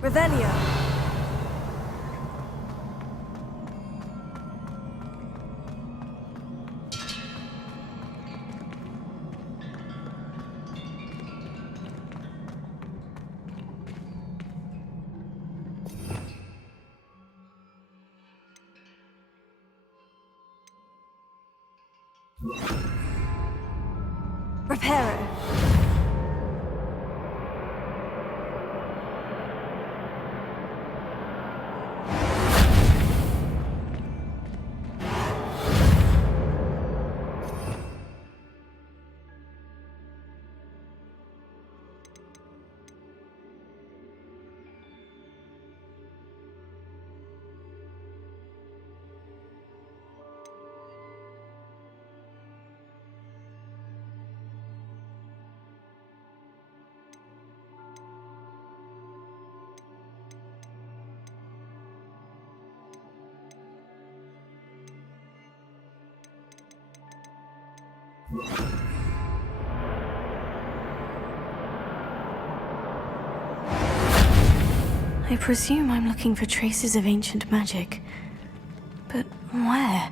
Revelio. Reparo. I presume I'm looking for traces of ancient magic. But where?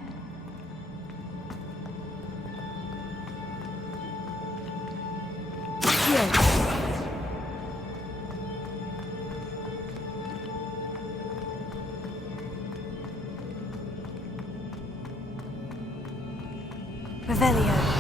Here. Revelio.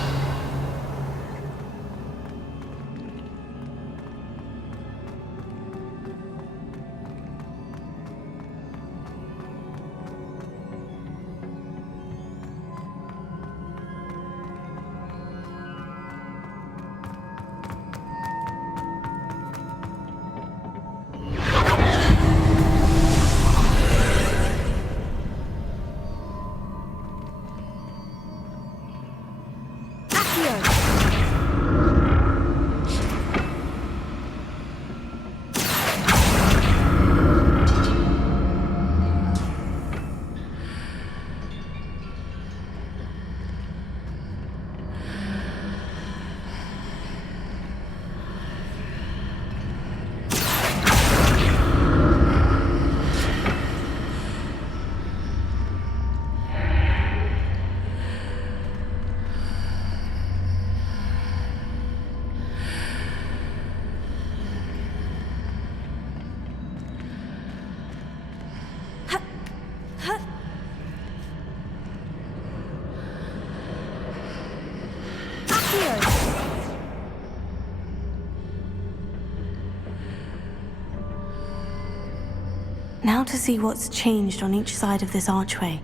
Now to see what's changed on each side of this archway.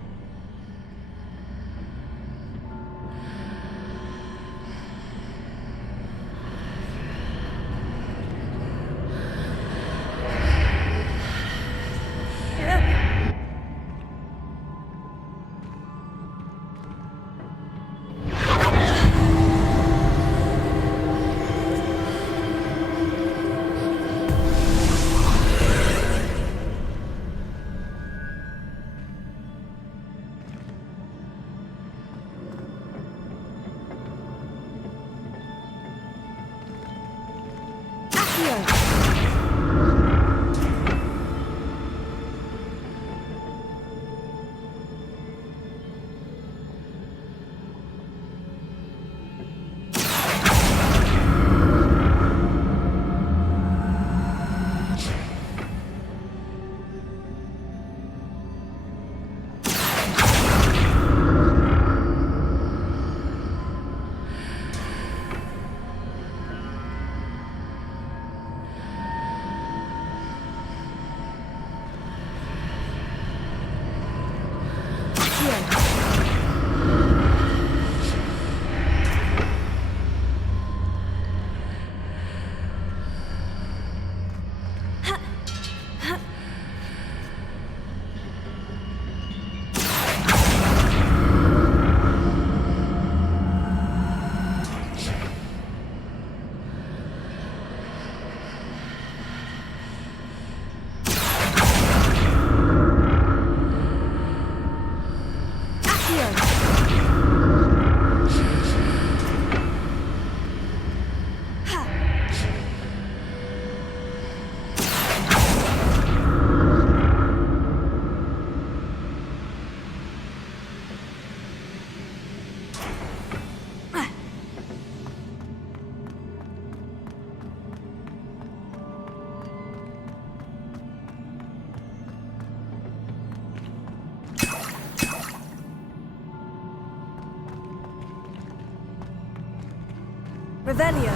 Revelio.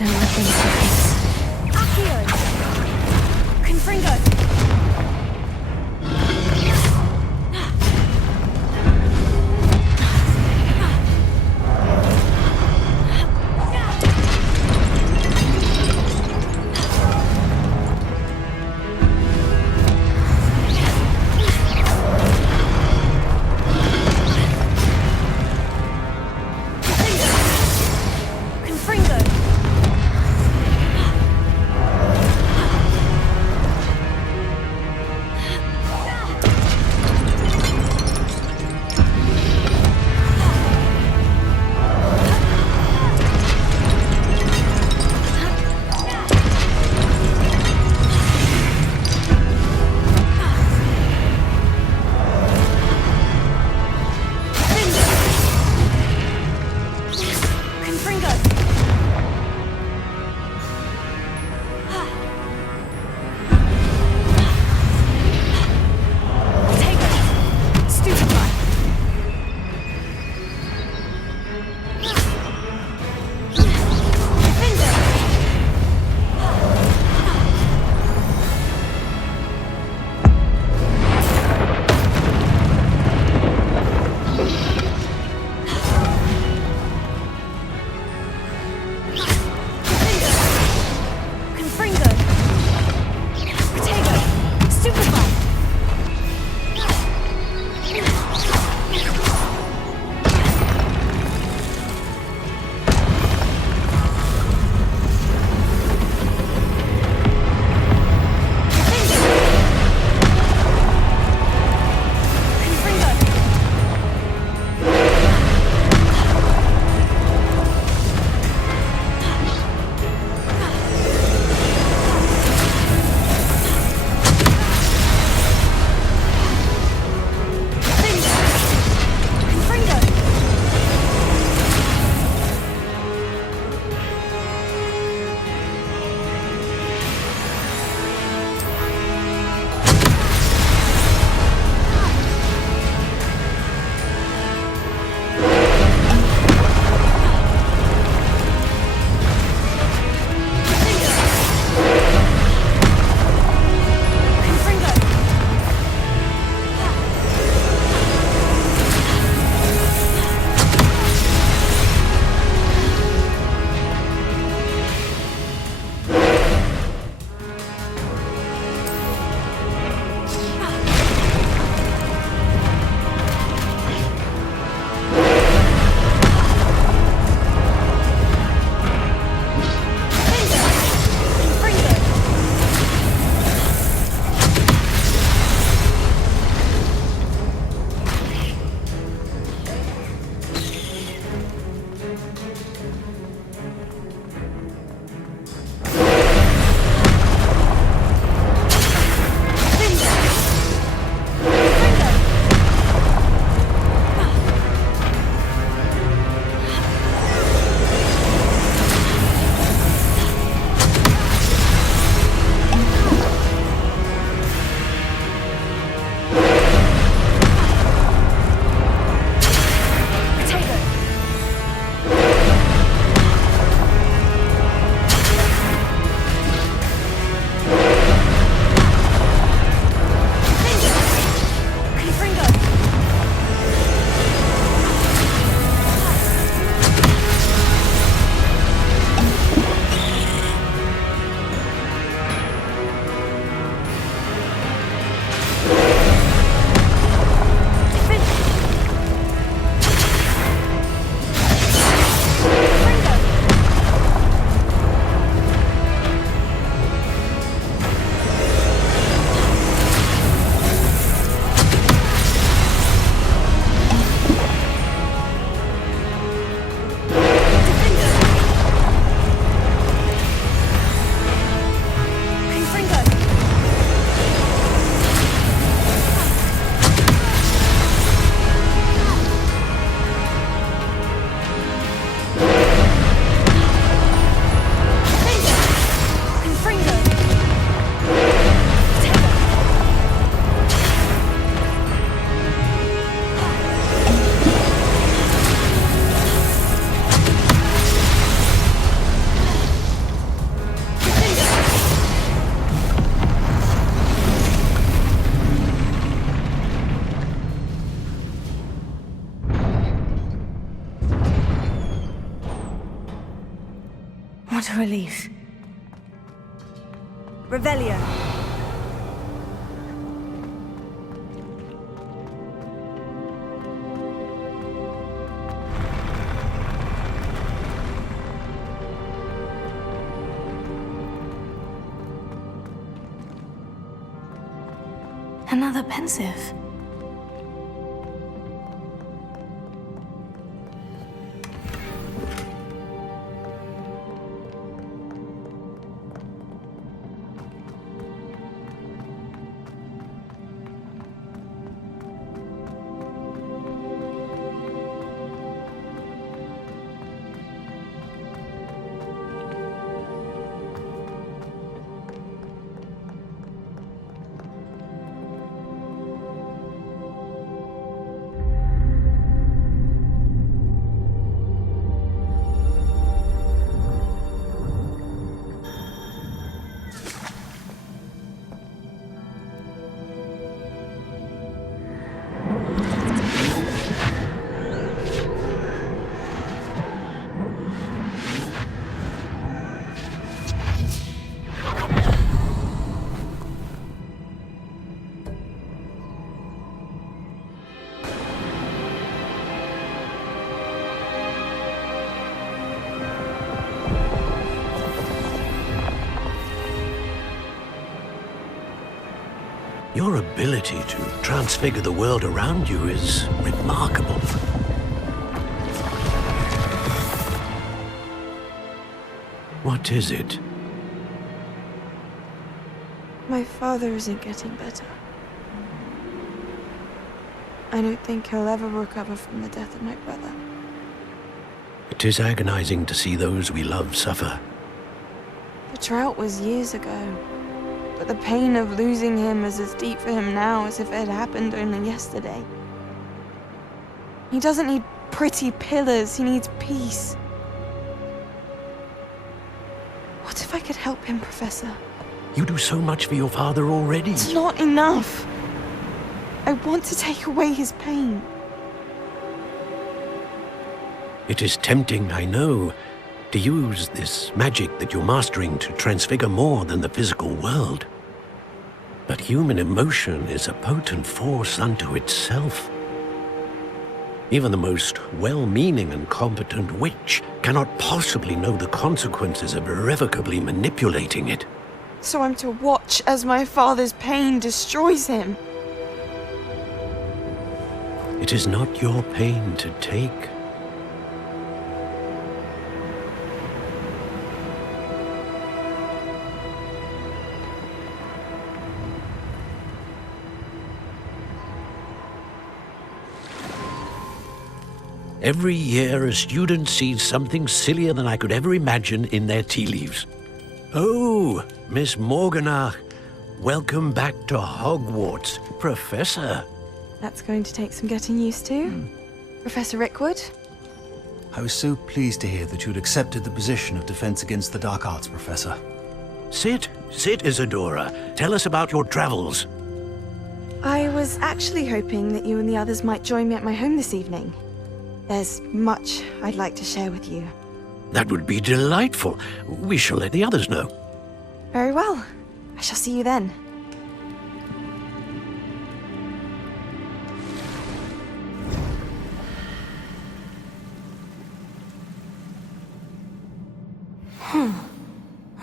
Don't let them surface. Accio! Confringo! Confringo! What a relief. Revelio. Another pensive. Your ability to transfigure the world around you is remarkable. What is it? My father isn't getting better. I don't think he'll ever recover from the death of my brother. It is agonizing to see those we love suffer. The drought was years ago, but the pain of losing him is as deep for him now as if it had happened only yesterday. He doesn't need pretty pillars, he needs peace. What if I could help him, Professor? You do so much for your father already. It's not enough. I want to take away his pain. It is tempting, I know, to use this magic that you're mastering to transfigure more than the physical world. But human emotion is a potent force unto itself. Even the most well-meaning and competent witch cannot possibly know the consequences of irrevocably manipulating it. So I'm to watch as my father's pain destroys him. It is not your pain to take. Every year, a student sees something sillier than I could ever imagine in their tea leaves. Oh, Miss Morganach, welcome back to Hogwarts, Professor. That's going to take some getting used to. Professor Rickwood? I was so pleased to hear that you'd accepted the position of Defense Against the Dark Arts, Professor. Sit, Isadora. Tell us about your travels. I was actually hoping that you and the others might join me at my home this evening. There's much I'd like to share with you. That would be delightful. We shall let the others know. Very well. I shall see you then.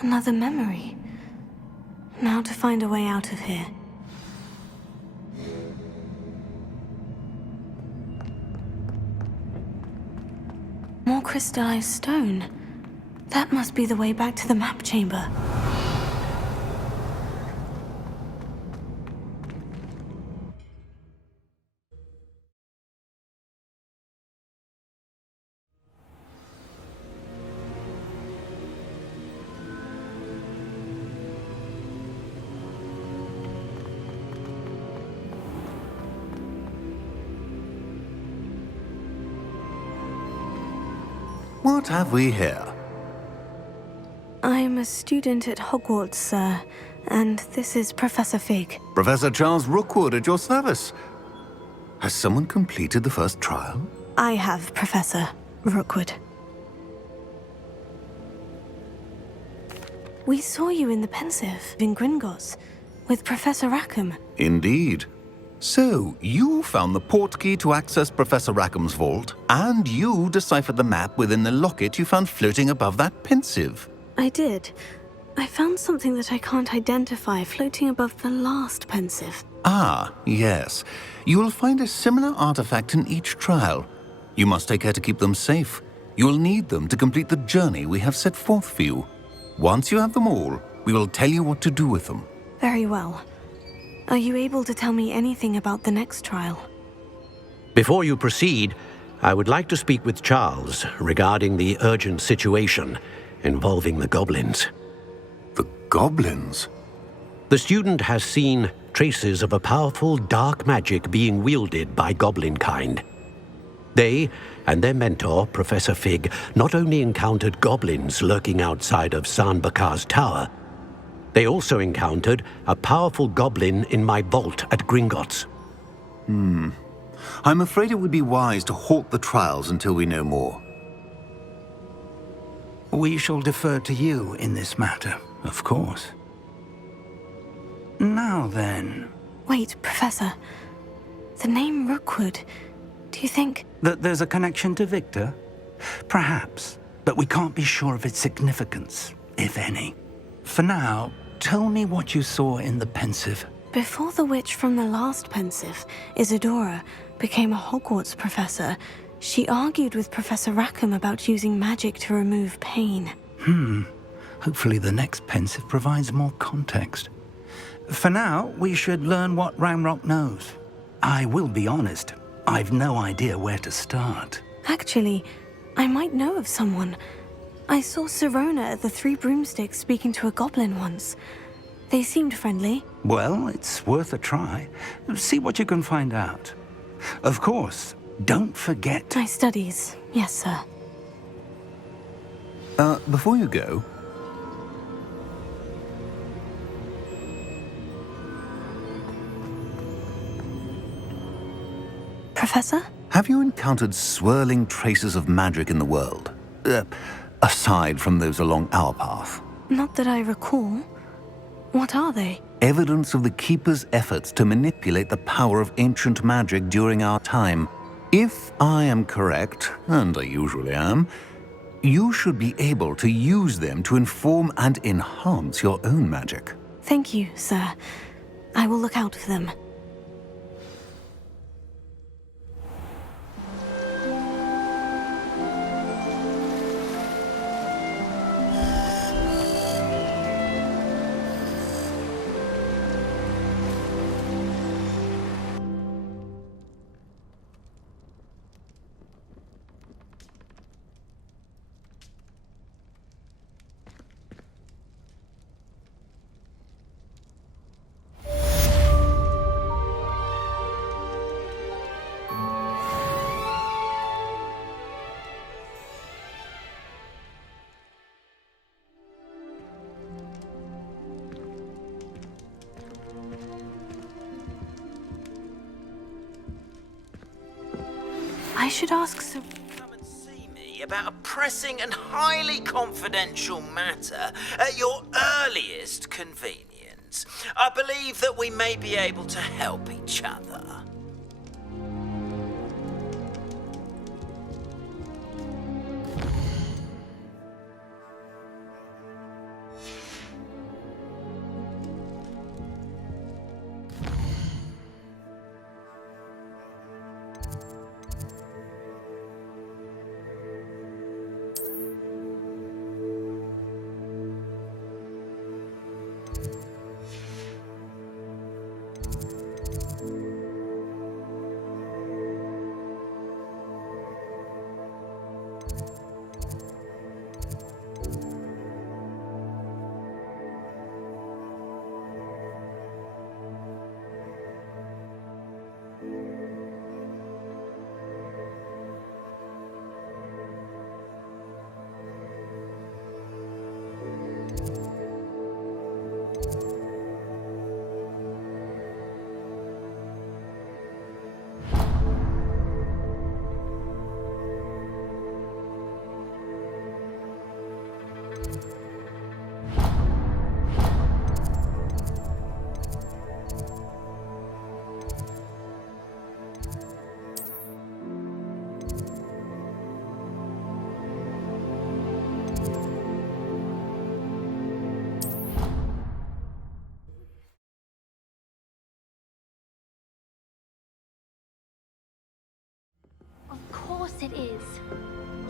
Another memory. Now to find a way out of here. More crystallized stone. That must be the way back to the map chamber. What have we here? I'm a student at Hogwarts, sir, and this is Professor Fig. Professor Charles Rookwood at your service. Has someone completed the first trial? I have, Professor Rookwood. We saw you in the Pensive in Gringotts with Professor Rackham. Indeed. So, you found the port key to access Professor Rackham's vault, and you deciphered the map within the locket you found floating above that Pensive. I did. I found something that I can't identify floating above the last Pensive. Ah, yes. You will find a similar artifact in each trial. You must take care to keep them safe. You will need them to complete the journey we have set forth for you. Once you have them all, we will tell you what to do with them. Very well. Are you able to tell me anything about the next trial? Before you proceed, I would like to speak with Charles regarding the urgent situation involving the goblins. The goblins? The student has seen traces of a powerful dark magic being wielded by goblin kind. They and their mentor, Professor Fig, not only encountered goblins lurking outside of San Bakar's tower, they also encountered a powerful goblin in my vault at Gringotts. I'm afraid it would be wise to halt the trials until we know more. We shall defer to you in this matter, of course. Now then, Wait, Professor. The name Rookwood. Do you think... that there's a connection to Victor? Perhaps, but we can't be sure of its significance, if any. For now, tell me what you saw in the Pensive. Before the witch from the last Pensive, Isadora, became a Hogwarts professor, she argued with Professor Rackham about using magic to remove pain. Hopefully the next Pensive provides more context. For now, we should learn what Ramrock knows. I will be honest, I've no idea where to start. Actually, I might know of someone. I saw Sirona at the Three Broomsticks speaking to a goblin once. They seemed friendly. Well, it's worth a try. See what you can find out. Of course, don't forget... My studies, yes, sir. Before you go, Professor? have you encountered swirling traces of magic in the world? Aside from those along our path. Not that I recall. What are they? Evidence of the Keeper's efforts to manipulate the power of ancient magic during our time. If I am correct, and I usually am, you should be able to use them to inform and enhance your own magic. Thank you, sir. I will look out for them. I should ask Sir... Come and see me about a pressing and highly confidential matter at your earliest convenience. I believe that we may be able to help each other.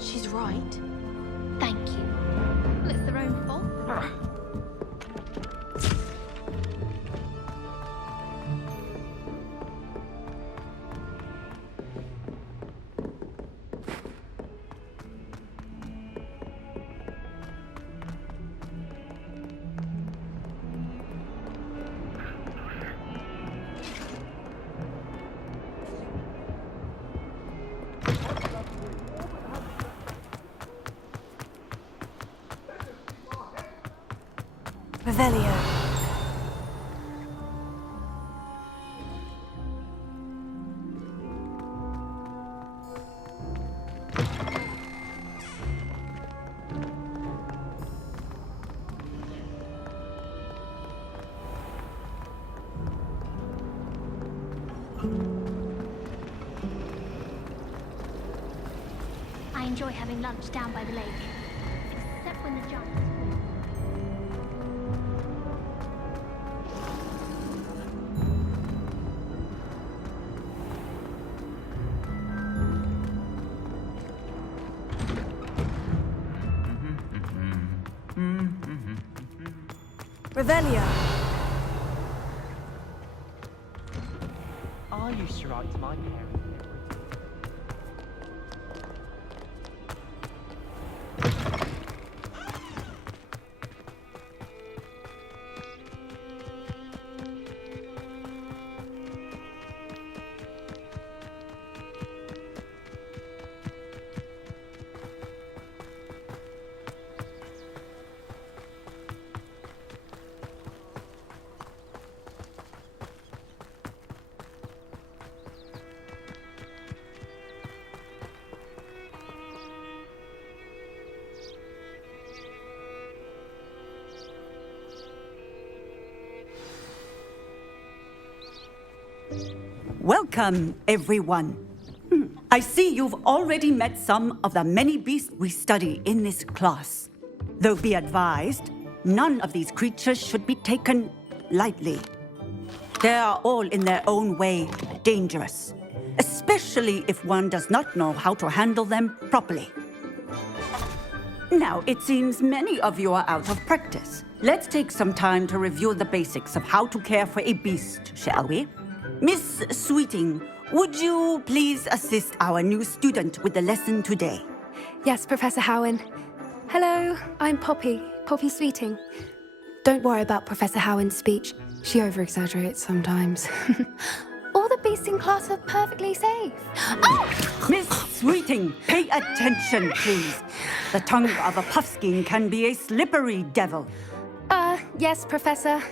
She's right. Thank you. Well, it's their own fault. Revelio. I enjoy having lunch down by the lake. Except when the giants... Revelio. I used to write to my parents. Welcome, everyone. I see you've already met some of the many beasts we study in this class. Though be advised, none of these creatures should be taken lightly. They are all in their own way dangerous, especially if one does not know how to handle them properly. Now, it seems many of you are out of practice. Let's take some time to review the basics of how to care for a beast, shall we? Miss Sweeting, would you please assist our new student with the lesson today? Yes, Professor Howen. Hello, I'm Poppy Sweeting. Don't worry about Professor Howen's speech. She over-exaggerates sometimes. All the beasts in class are perfectly safe. Oh! Miss Sweeting, pay attention, please. The tongue of a puffskein can be a slippery devil. Yes, Professor.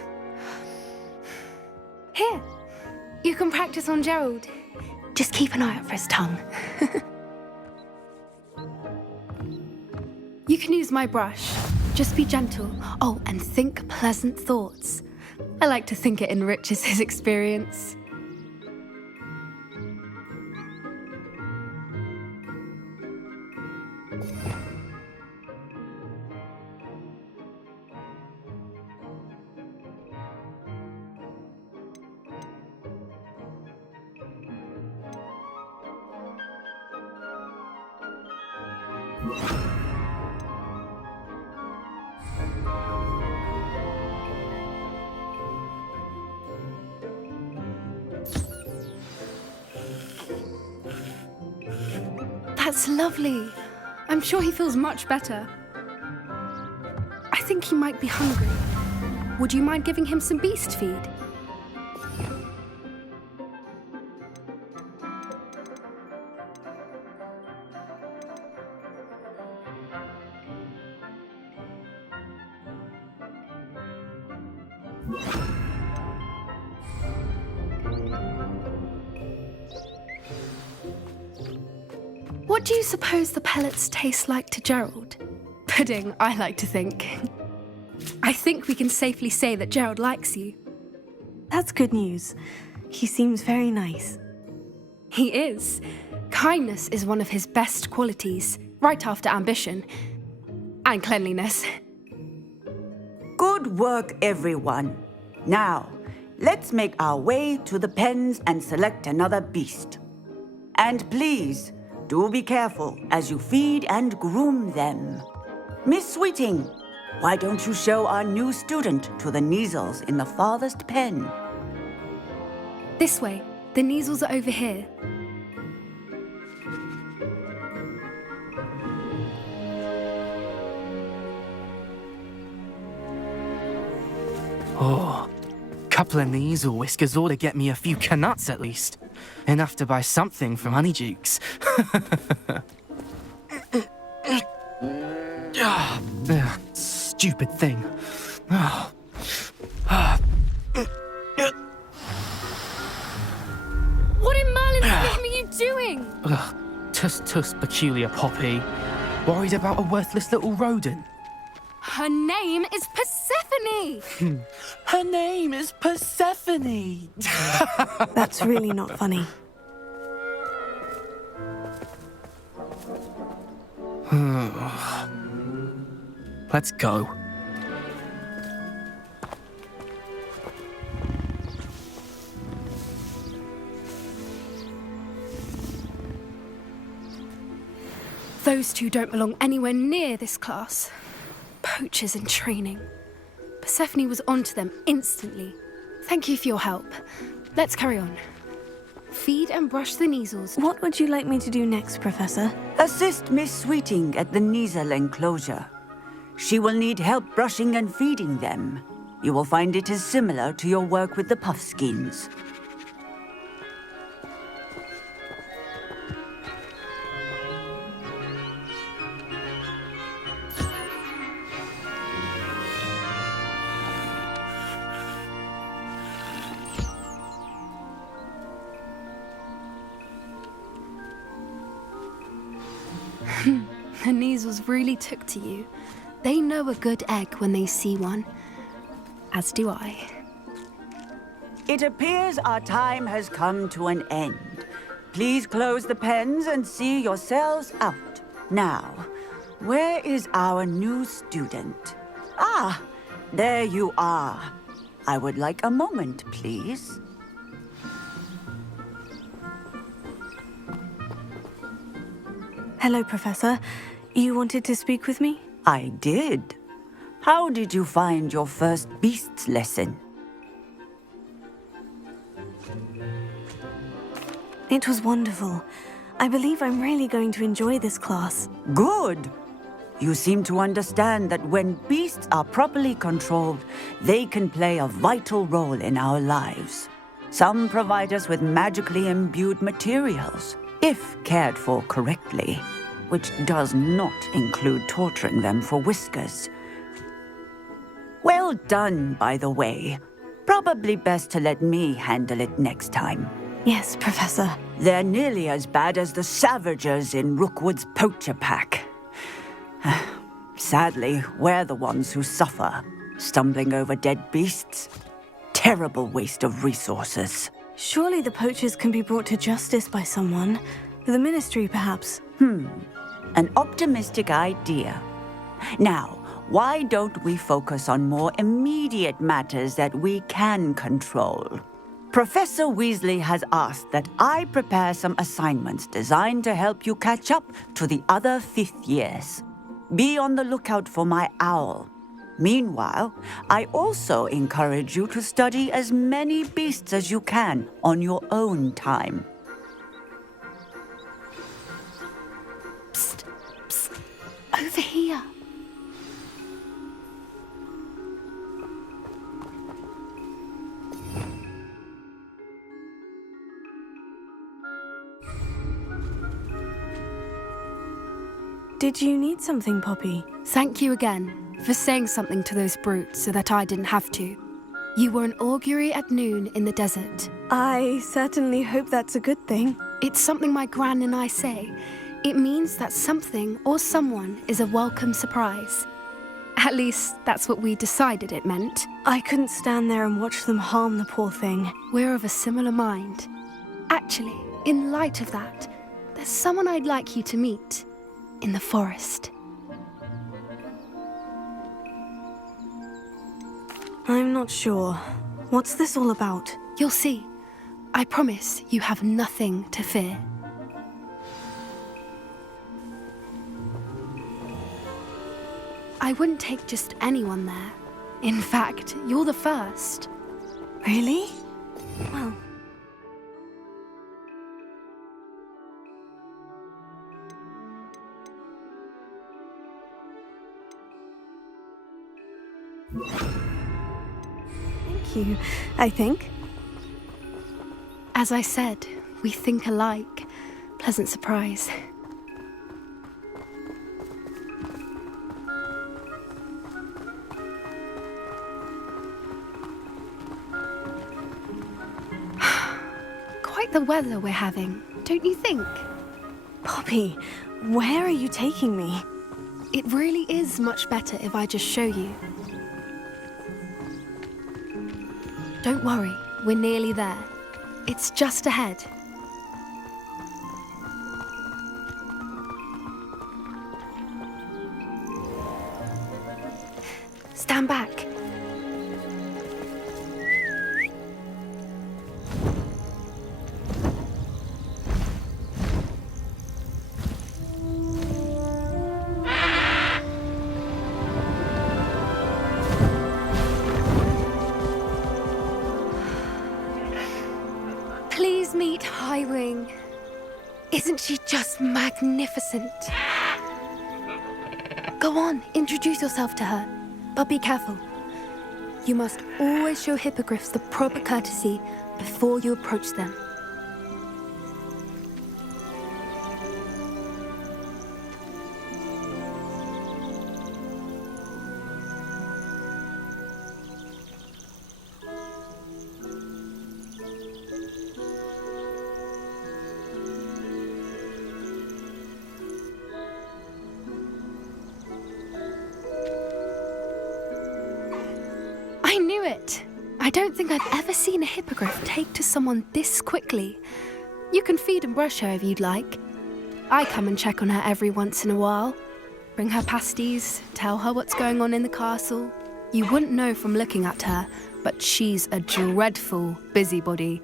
Here, you can practice on Gerald. Just keep an eye out for his tongue. You can use my brush. Just be gentle. Oh, and think pleasant thoughts. I like to think it enriches his experience. That's lovely. I'm sure he feels much better. I think he might be hungry. Would you mind giving him some beast feed? What do you suppose the pellets taste like to Gerald? Pudding, I like to think. I think we can safely say that Gerald likes you. That's good news. He seems very nice. He is. Kindness is one of his best qualities, right after ambition. And cleanliness. Good work, everyone. Now, let's make our way to the pens and select another beast. And please, do be careful as you feed and groom them. Miss Sweeting, why don't you show our new student to the Kneazles in the farthest pen? This way. The Kneazles are over here. Oh, couple of Kneazle whiskers ought to get me a few canuts at least. Enough to buy something from Honeydukes. Stupid thing. What in Merlin's name are you doing? Tuss, peculiar Poppy. Worried about a worthless little rodent. Her name is Persephone! Her name is Persephone! That's really not funny. Let's go. Those two don't belong anywhere near this class. Poachers in training. Persephone was onto them instantly. Thank you for your help. Let's carry on. Feed and brush the Kneazles. What would you like me to do next, Professor? Assist Miss Sweeting at the Kneazle enclosure. She will need help brushing and feeding them. You will find it is similar to your work with the Puffskins. The Kneazles really took to you. They know a good egg when they see one. As do I. It appears our time has come to an end. Please close the pens and see yourselves out. Now, where is our new student? Ah, there you are. I would like a moment, please. Hello, Professor. You wanted to speak with me? I did. How did you find your first beasts lesson? It was wonderful. I believe I'm really going to enjoy this class. Good. You seem to understand that when beasts are properly controlled, they can play a vital role in our lives. Some provide us with magically imbued materials, if cared for correctly, which does not include torturing them for whiskers. Well done, by the way. Probably best to let me handle it next time. Yes, Professor. They're nearly as bad as the Savagers in Rookwood's poacher pack. Sadly, we're the ones who suffer, stumbling over dead beasts. Terrible waste of resources. Surely the poachers can be brought to justice by someone. The Ministry, perhaps. An optimistic idea. Now, why don't we focus on more immediate matters that we can control? Professor Weasley has asked that I prepare some assignments designed to help you catch up to the other 5th years. Be on the lookout for my owl. Meanwhile, I also encourage you to study as many beasts as you can on your own time. Psst, psst. Over here. Did you need something, Poppy? Thank you again for saying something to those brutes so that I didn't have to. You were an augury at noon in the desert. I certainly hope that's a good thing. It's something my gran and I say. It means that something or someone is a welcome surprise. At least, that's what we decided it meant. I couldn't stand there and watch them harm the poor thing. We're of a similar mind. Actually, in light of that, there's someone I'd like you to meet. In the forest. I'm not sure. What's this all about? You'll see. I promise you have nothing to fear. I wouldn't take just anyone there. In fact, you're the first. Really? Well... Thank you, I think. As I said, we think alike. Pleasant surprise. Quite the weather we're having, don't you think? Poppy, where are you taking me? It really is much better if I just show you. Don't worry, we're nearly there. It's just ahead. Stand back. Please meet Highwing. Isn't she just magnificent? Go on, introduce yourself to her. But be careful. You must always show hippogriffs the proper courtesy before you approach them. I knew it! I don't think I've ever seen a hippogriff take to someone this quickly. You can feed and brush her if you'd like. I come and check on her every once in a while. Bring her pasties, tell her what's going on in the castle. You wouldn't know from looking at her, but she's a dreadful busybody.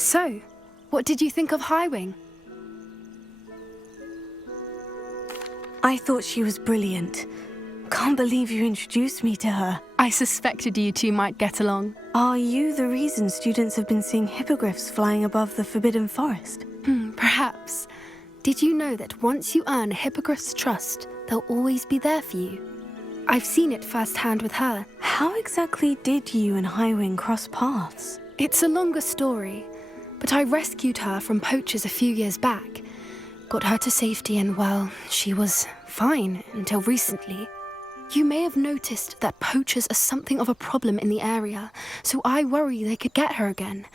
So, what did you think of Highwing? I thought she was brilliant. Can't believe you introduced me to her. I suspected you two might get along. Are you the reason students have been seeing hippogriffs flying above the Forbidden Forest? Perhaps. Did you know that once you earn a hippogriff's trust, they'll always be there for you? I've seen it firsthand with her. How exactly did you and Highwing cross paths? It's a longer story, but I rescued her from poachers a few years back. Got her to safety and, well, she was fine until recently. You may have noticed that poachers are something of a problem in the area, so I worry they could get her again.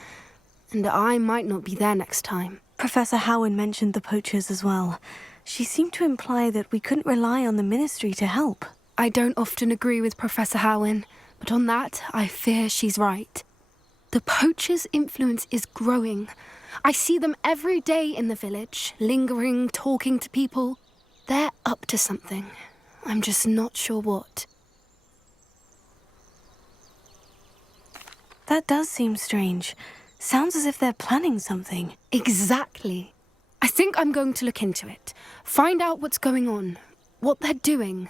And I might not be there next time. Professor Howen mentioned the poachers as well. She seemed to imply that we couldn't rely on the ministry to help. I don't often agree with Professor Howen, but on that, I fear she's right. The poachers' influence is growing. I see them every day in the village, lingering, talking to people. They're up to something. I'm just not sure what. That does seem strange. Sounds as if they're planning something. Exactly. I think I'm going to look into it. Find out what's going on, what they're doing.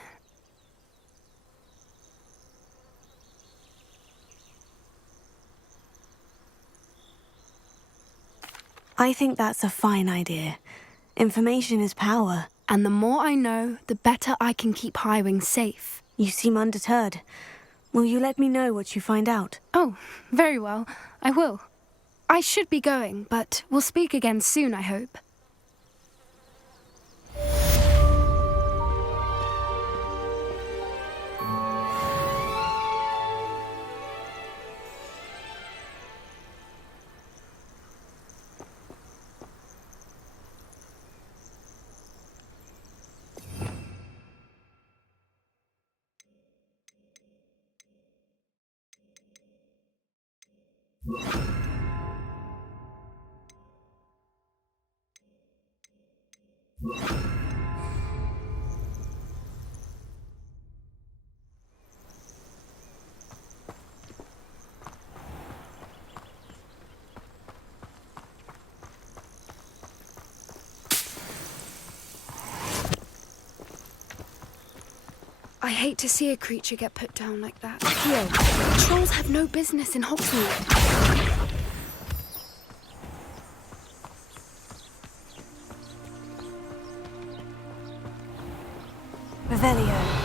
I think that's a fine idea. Information is power. And the more I know, the better I can keep Highwing safe. You seem undeterred. Will you let me know what you find out? Oh, very well. I will. I should be going, but we'll speak again soon, I hope. I hate to see a creature get put down like that. Here, trolls have no business in Hogwarts. Revelio.